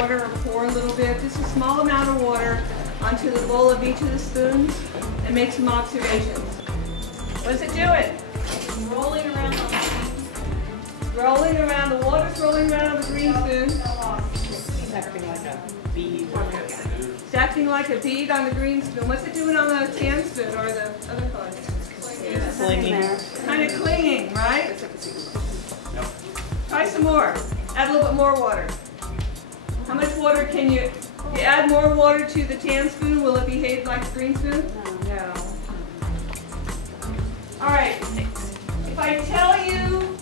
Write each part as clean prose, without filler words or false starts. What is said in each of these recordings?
water or pour a little bit, just a small amount of water onto the bowl of each of the spoons and make some observations. What's it doing? Rolling around on the spoons. Rolling around, the water's rolling around on the green spoon. It's acting like a bead. It's acting like a bead on the green spoon. What's it doing on the tan spoon or the other color? Clinging. Kind of clinging, right? Try some more. Add a little bit more water. How much water can you add more water to the tan spoon? Will it behave like the green spoon? No. All right. If I tell you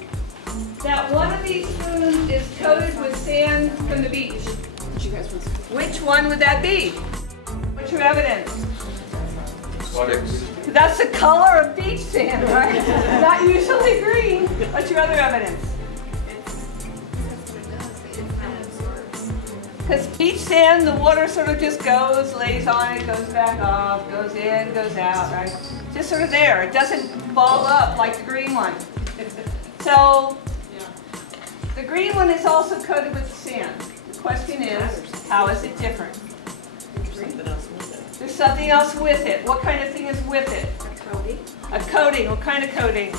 that one of these spoons is coated with sand from the beach, which one would that be? What's your evidence? That's the color of beach sand, right? Not usually green. What's your other evidence? Because beach sand, the water sort of just goes, lays on it, goes back off, goes in, goes out, right? Just sort of there. It doesn't ball up like the green one. So, the green one is also coated with sand. The question is, how is it different? There's something else with it. What kind of thing is with it? A coating. A coating. What kind of coating?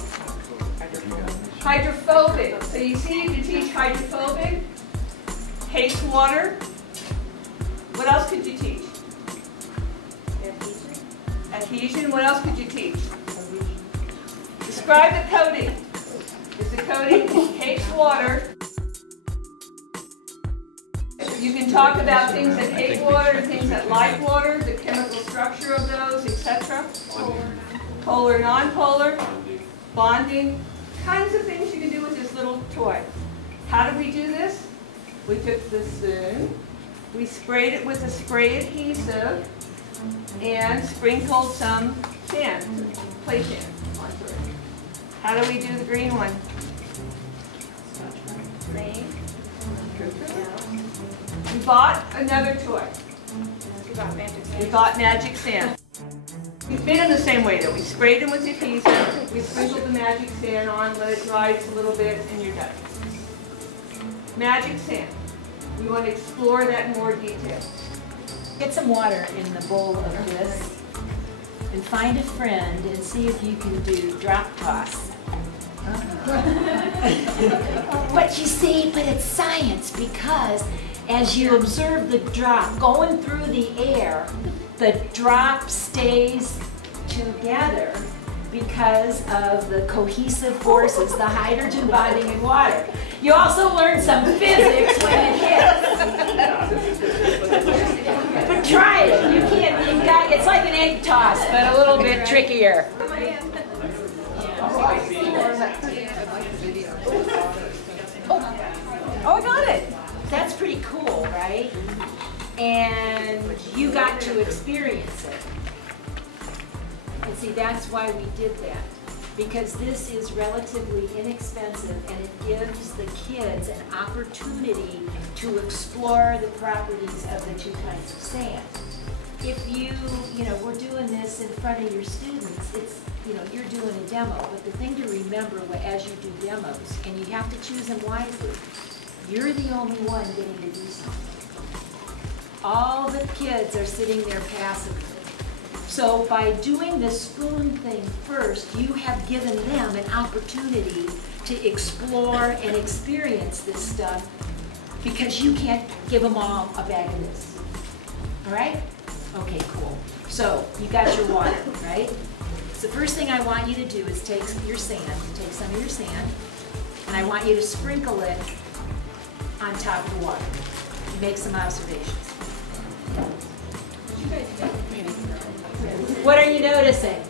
Hydrophobic. So you see, you can teach hydrophobic, hates water. What else could you teach? Adhesion. Adhesion. What else could you teach? Describe the coating. Is the coating hates water? You can talk about things that hate water and things that like water, the chemical structure of those, etc. Polar, non-polar, bonding, kinds of things you can do with this little toy. How do we do this? We took the spoon, we sprayed it with a spray adhesive, and sprinkled some sand, play sand onto it. How do we do the green one? Same. We bought another toy. We got magic sand. We bought magic sand. We did it the same way though. We sprayed them with adhesive, we sprinkled the magic sand on, let it dry just a little bit, and you're done. Magic sand. We want to explore that in more detail. Get some water in the bowl of this and find a friend and see if you can do drop toss. But you see, but it's science because as you observe the drop going through the air, the drop stays together because of the cohesive forces, the hydrogen bonding in water. You also learn some physics when it hits. But try it. You can't, it's like an egg toss, but a little bit trickier. Oh, I got it. That's pretty cool, right? And you got to experience it. And see, that's why we did that. Because this is relatively inexpensive and it gives the kids an opportunity to explore the properties of the two kinds of sand. If we're doing this in front of your students, it's, you're doing a demo, but the thing to remember as you do demos, and you have to choose them wisely, you're the only one getting to do something. All the kids are sitting there passively. So by doing the spoon thing first, you have given them an opportunity to explore and experience this stuff because you can't give them all a bag of this. All right? Okay, cool. So you got your water, right? So the first thing I want you to do is take your sand, take some of your sand, and I want you to sprinkle it on top of the water. Make some observations. What are you noticing?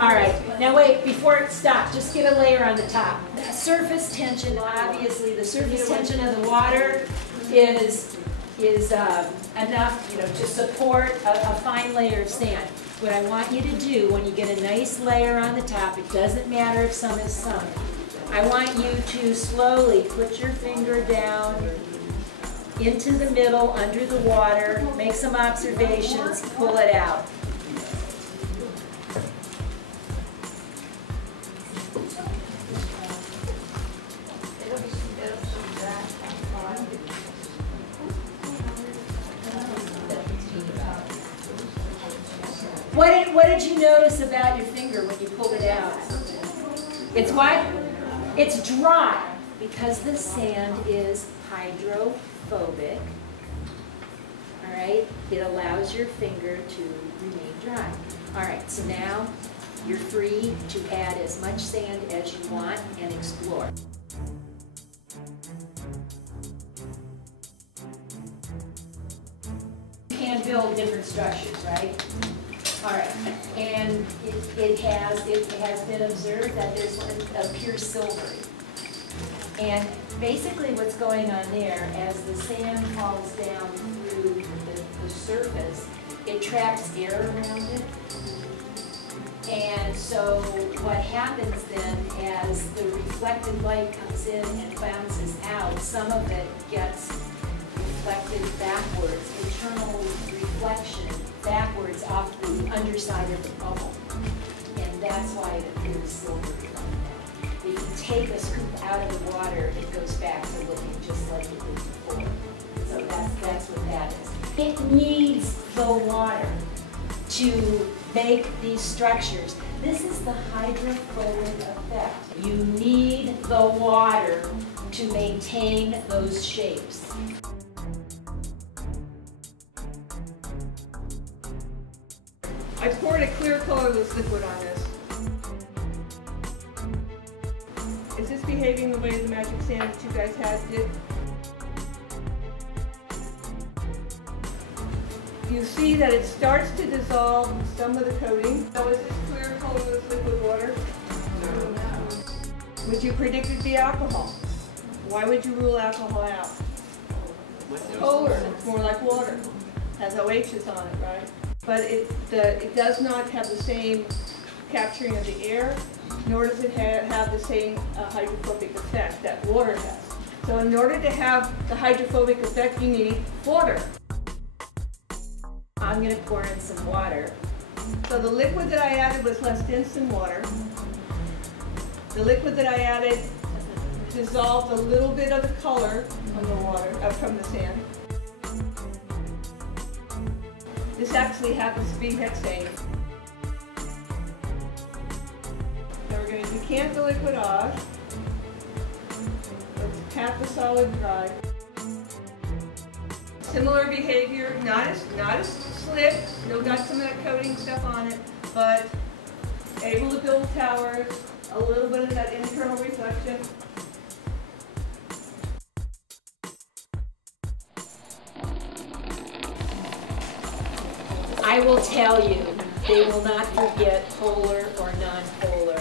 All right, now wait, before it stops, just get a layer on the top. The surface tension, obviously, the surface tension of the water is enough, to support a fine layer of sand. What I want you to do when you get a nice layer on the top, it doesn't matter if some is sunk, I want you to slowly put your finger down into the middle, under the water, make some observations, pull it out. what did you notice about your finger when you pulled it out? It's what? It's dry because the sand is hydrophobic. All right? It allows your finger to remain dry. All right, so now you're free to add as much sand as you want and explore. You can build different structures, right? All right, and it has been observed that there's one appears silvery. And basically what's going on there, as the sand falls down through the surface, it traps air around it. And so what happens then, as the reflected light comes in and bounces out, some of it gets reflected backwards, internal reflection backwards off the underside of the bubble. And that's why it appears silvery like that. If you take a scoop out of the water, it goes back to looking just like it did before. So that's what that is. It needs the water to make these structures. This is the hydrophobic effect. You need the water to maintain those shapes. I poured a clear colorless liquid on this. Is this behaving the way the magic sand that you guys had did? You see that it starts to dissolve some of the coating. So is this clear colorless liquid water? No. Would you predict it'd be alcohol? Why would you rule alcohol out? Polar, it's more like water. Has OHs on it, right? But it does not have the same capturing of the air, nor does it have the same hydrophobic effect that water has. So in order to have the hydrophobic effect, you need water. I'm going to pour in some water. So the liquid that I added was less dense than water. The liquid that I added dissolved a little bit of the color from the water, from the sand. This actually happens to be hexane. Now we're going to decant the liquid off. Let's pat the solid dry. Similar behavior, not as slick, still got some of that coating stuff on it, but able to build towers, a little bit of that internal reflection. I will tell you, they will not forget polar or non-polar